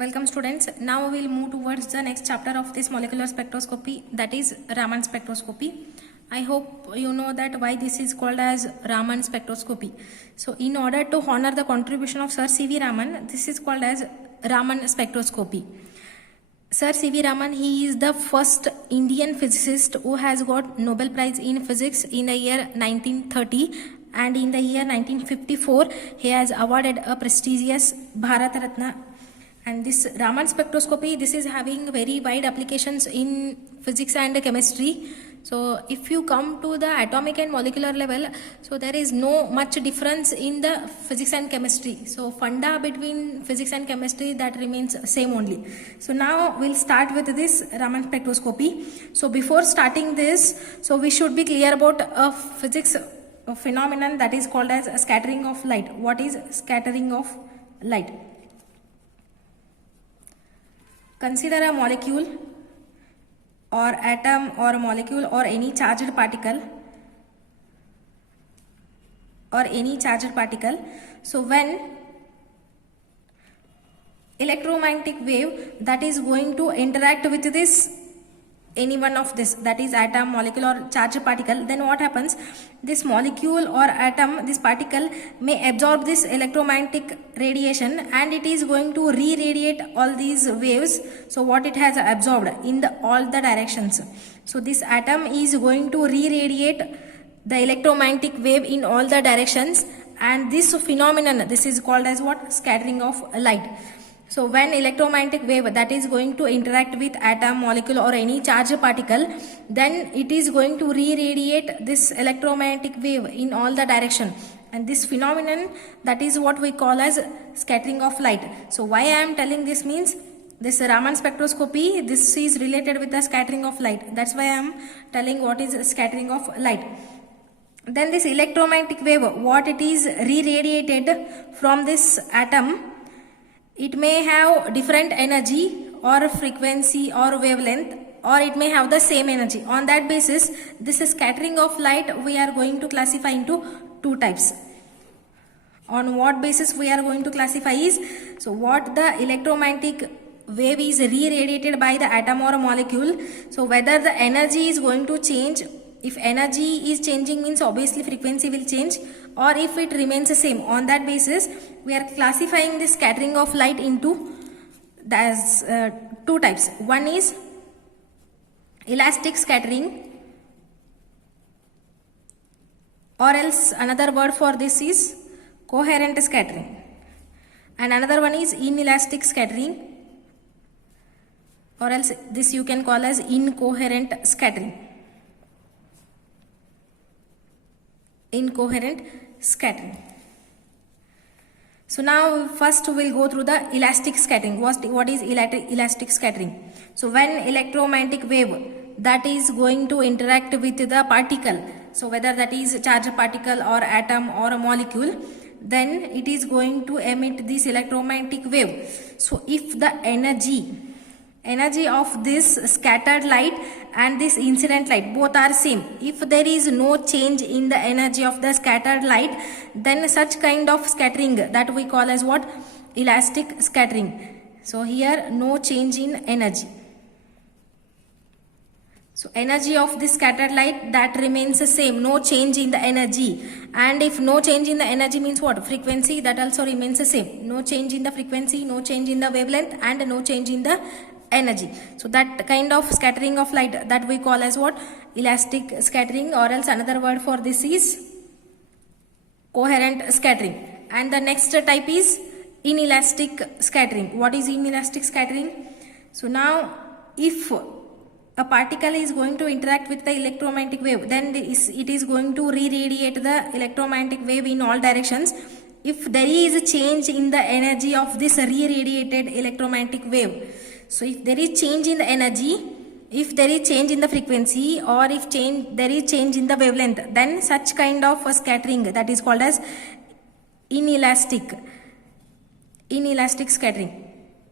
Welcome students. Now we will move towards the next chapter of this molecular spectroscopy, that is Raman spectroscopy. I hope you know that why this is called as Raman spectroscopy. So in order to honor the contribution of Sir C.V. Raman, this is called as Raman spectroscopy. Sir C.V. Raman, he is the first Indian physicist who has got Nobel Prize in Physics in the year 1930, and in the year 1954 he has awarded a prestigious Bharat Ratna. And this Raman spectroscopy, this is having very wide applications in physics and chemistry. So if you come to the atomic and molecular level, so there is no much difference in the physics and chemistry. So funda between physics and chemistry, that remains same only. So now we'll start with this Raman spectroscopy. So before starting this, so we should be clear about a physics phenomenon that is called as scattering of light. What is scattering of light? Consider a molecule or atom or molecule or any charged particle So when electromagnetic wave that is going to interact with this any one of this, that is atom, molecule or charged particle, then what happens? This molecule or atom, this particle may absorb this electromagnetic radiation and it is going to re-radiate all these waves. So what it has absorbed in all the directions. So this atom is going to re-radiate the electromagnetic wave in all the directions, and this phenomenon, this is called as what? Scattering of light. So when electromagnetic wave that is going to interact with atom, molecule or any charged particle, then it is going to re-radiate this electromagnetic wave in all the direction. And this phenomenon, that is what we call as scattering of light. So why I am telling this means, this Raman spectroscopy, this is related with the scattering of light. That's why I am telling what is scattering of light. Then this electromagnetic wave, what it is re-radiated from this atom, it may have different energy or frequency or wavelength, or it may have the same energy. On that basis, this scattering of light we are going to classify into two types. On what basis we are going to classify is, so what the electromagnetic wave is re-radiated by the atom or molecule, so whether the energy is going to change. If energy is changing means obviously frequency will change, or if it remains the same. On that basis, we are classifying this scattering of light into two types. One is elastic scattering, or else another word for this is coherent scattering, and another one is inelastic scattering, or else this you can call as incoherent scattering. Incoherent scattering. So now first we will go through the elastic scattering. What is elastic scattering? So when electromagnetic wave that is going to interact with the particle, so whether that is a charged particle or atom or a molecule, then it is going to emit this electromagnetic wave. So if the energy of this scattered light and this incident light both are same, if there is no change in the energy of the scattered light, then such kind of scattering that we call as what? Elastic scattering. So here no change in energy. So energy of this scattered light that remains the same, no change in the energy. And if no change in the energy means what? Frequency, that also remains the same. No change in the frequency, no change in the wavelength, and no change in the energy. So that kind of scattering of light that we call as what? Elastic scattering, or else another word for this is coherent scattering. And the next type is inelastic scattering. What is inelastic scattering? So now if a particle is going to interact with the electromagnetic wave, then it is going to re-radiate the electromagnetic wave in all directions. If there is a change in the energy of this re-radiated electromagnetic wave, so if there is change in the energy, if there is change in the frequency, or if there is change in the wavelength, then such kind of scattering that is called as inelastic scattering.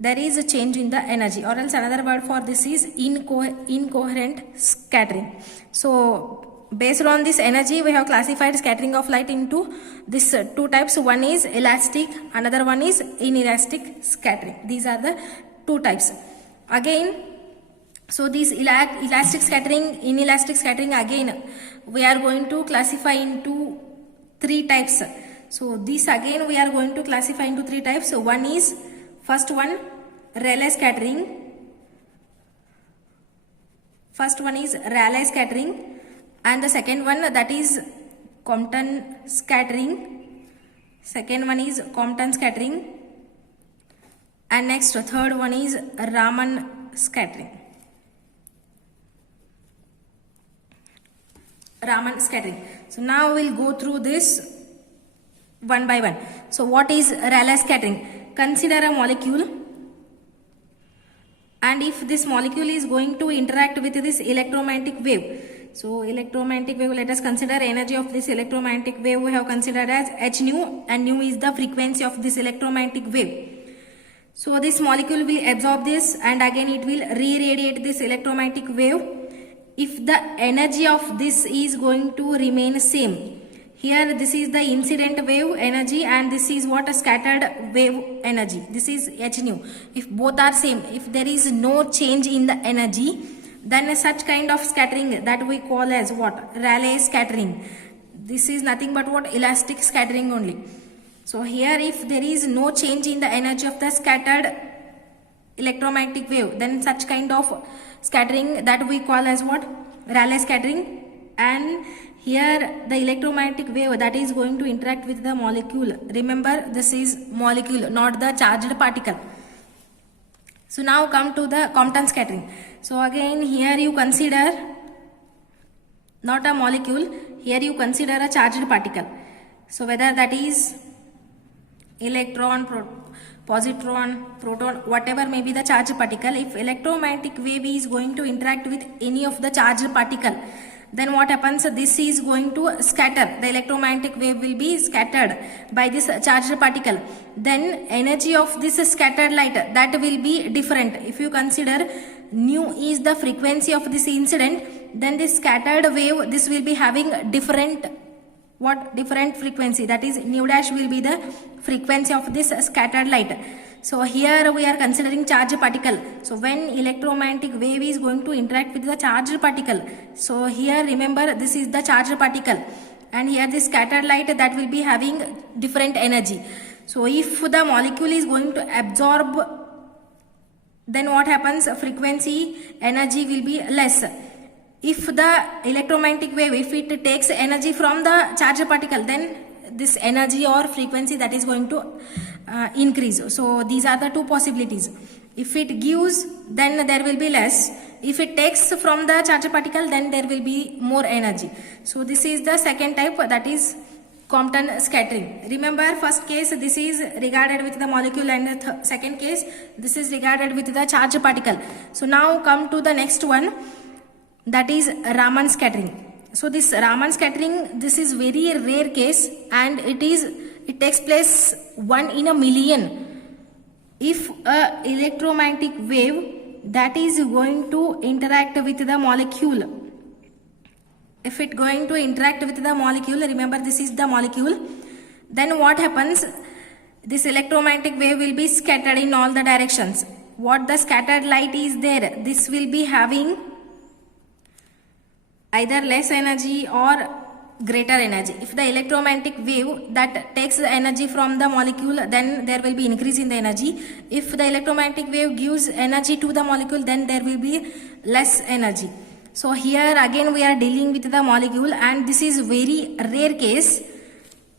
There is a change in the energy, or else another word for this is incoherent scattering. So based on this energy, we have classified scattering of light into this two types. One is elastic, another one is inelastic scattering. These are the two types. Again, so this elastic scattering, inelastic scattering, again we are going to classify into three types. So this again we are going to classify into three types. So one is, first one, Rayleigh scattering. First one is Rayleigh scattering, and the second one, that is Compton scattering. Second one is Compton scattering, and next third one is Raman scattering. Raman scattering. So now we'll go through this one by one. So what is Rayleigh scattering? Consider a molecule, and if this molecule is going to interact with this electromagnetic wave. So electromagnetic wave, let us consider energy of this electromagnetic wave we have considered as h nu, and nu is the frequency of this electromagnetic wave. So this molecule will absorb this, and again it will re-radiate this electromagnetic wave. If the energy of this is going to remain same, here this is the incident wave energy and this is what, a scattered wave energy. This is h nu. If both are same, if there is no change in the energy, then such kind of scattering, that we call as what? Rayleigh scattering. This is nothing but what? Elastic scattering only. So here if there is no change in the energy of the scattered electromagnetic wave, then such kind of scattering, that we call as what? Rayleigh scattering. And here the electromagnetic wave that is going to interact with the molecule. Remember, this is molecule, not the charged particle. So now come to the Compton scattering. So again here you consider not a molecule, here you consider a charged particle. So whether that is electron, positron, proton, whatever may be the charged particle, if electromagnetic wave is going to interact with any of the charged particle, then what happens? This is going to scatter. The electromagnetic wave will be scattered by this charged particle. Then energy of this scattered light, that will be different. If you consider nu is the frequency of this incident, then this scattered wave, this will be having different different frequency, that is nu dash will be the frequency of this scattered light. So here we are considering charged particle. So when electromagnetic wave is going to interact with the charged particle, so here remember this is the charged particle, and here this scattered light, that will be having different energy. So if the molecule is going to absorb, then what happens? Frequency energy will be less. If the electromagnetic wave, if it takes energy from the charged particle, then this energy or frequency, that is going to increase. So these are the two possibilities. If it gives, then there will be less. If it takes from the charged particle, then there will be more energy. So this is the second type, that is Compton scattering. Remember, first case this is regarded with the molecule, and the second case this is regarded with the charged particle. So now come to the next one, that is Raman scattering. So this Raman scattering, this is very rare case, and it takes place 1 in a million. If a electromagnetic wave that is going to interact with the molecule, if it going to interact with the molecule, remember this is the molecule, then what happens? This electromagnetic wave will be scattered in all the directions. What the scattered light is there, this will be having either less energy or greater energy. If the electromagnetic wave that takes the energy from the molecule, then there will be increase in the energy. If the electromagnetic wave gives energy to the molecule, then there will be less energy. So here again we are dealing with the molecule, and this is very rare case.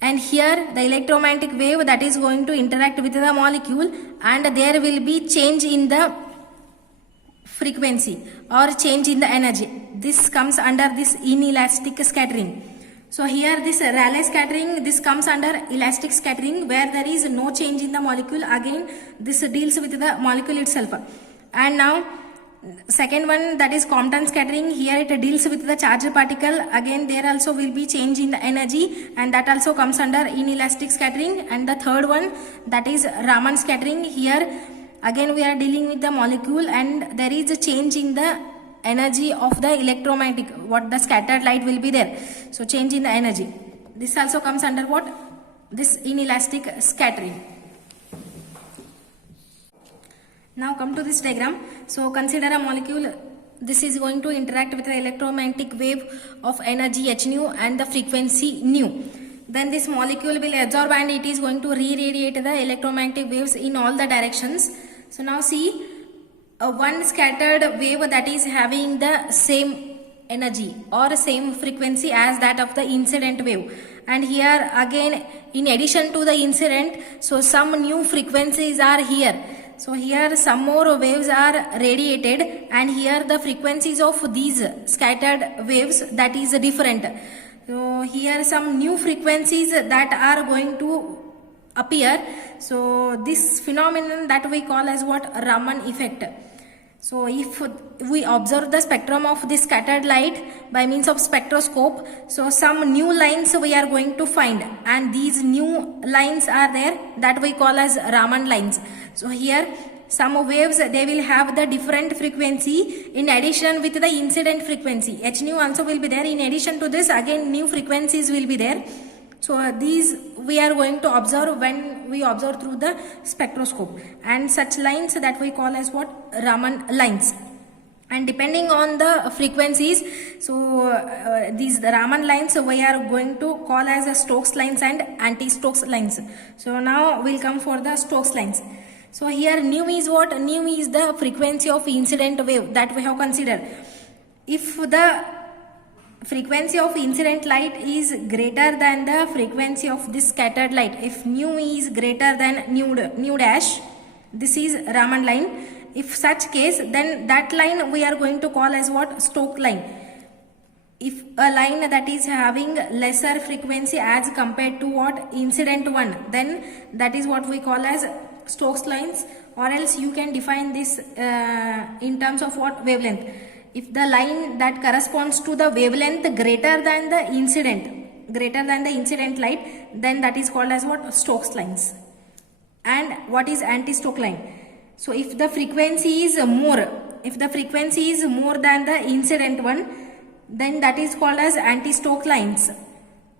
And here the electromagnetic wave that is going to interact with the molecule, and there will be change in the frequency or change in the energy. This comes under this inelastic scattering. So here this Rayleigh scattering, this comes under elastic scattering, where there is no change in the molecule. Again this deals with the molecule itself. And now second one, that is Compton scattering. Here it deals with the charged particle. Again there also will be change in the energy, and that also comes under inelastic scattering. And the third one, that is Raman scattering. Here again we are dealing with the molecule, and there is a change in the energy of the electromagnetic, what the scattered light will be there. So change in the energy. This also comes under what? This inelastic scattering. Now come to this diagram. So consider a molecule. This is going to interact with the electromagnetic wave of energy h nu and the frequency nu. Then this molecule will absorb and it is going to re-radiate the electromagnetic waves in all the directions. So now see, one scattered wave that is having the same energy or same frequency as that of the incident wave, and here again in addition to the incident, so some new frequencies are here. So here some more waves are radiated, and here the frequencies of these scattered waves that is different. So here some new frequencies that are going to appear. So this phenomenon that we call as what? Raman effect. So if we observe the spectrum of this scattered light by means of spectroscope, so some new lines we are going to find, and these new lines are there that we call as Raman lines. So here some waves, they will have the different frequency in addition with the incident frequency. H nu also will be there. In addition to this, again new frequencies will be there. So these we are going to observe when we observe through the spectroscope, and such lines that we call as what? Raman lines. And depending on the frequencies, so these Raman lines we are going to call as Stokes lines and anti-Stokes lines. So now we'll come for the Stokes lines. So here nu is what? Nu is the frequency of incident wave that we have considered. If the frequency of incident light is greater than the frequency of this scattered light, if nu is greater than nu dash, this is Raman line. If such case, then that line we are going to call as what? Stokes line. If a line that is having lesser frequency as compared to what? Incident one, then that is what we call as Stokes lines, or else you can define this in terms of what? Wavelength. If the line that corresponds to the wavelength greater than the incident light, then that is called as what? Stokes lines. And what is anti-Stokes line? So if the frequency is more, than the incident one, then that is called as anti-Stokes lines.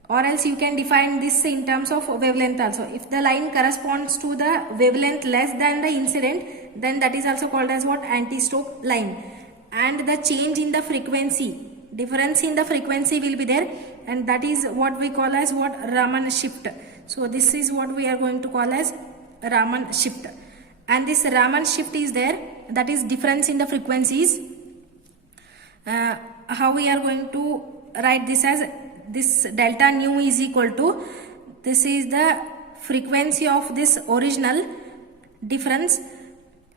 Or else you can define this in terms of wavelength also. If the line corresponds to the wavelength less than the incident, then that is also called as what? Anti-Stokes line. And the change in the frequency, difference in the frequency will be there, and that is what we call as what? Raman shift. So this is what we are going to call as Raman shift. And this Raman shift is there, that is difference in the frequencies. How we are going to write this as? This delta nu is equal to, this is the frequency of this original, difference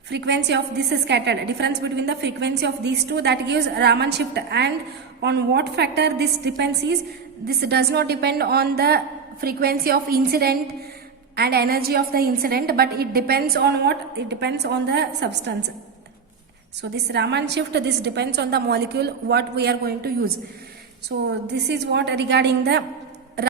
frequency of this scattered, difference between the frequency of these two, that gives Raman shift. And on what factor this depends is, this does not depend on the frequency of incident and energy of the incident, but it depends on what? It depends on the substance. So this Raman shift, this depends on the molecule what we are going to use. So this is what regarding the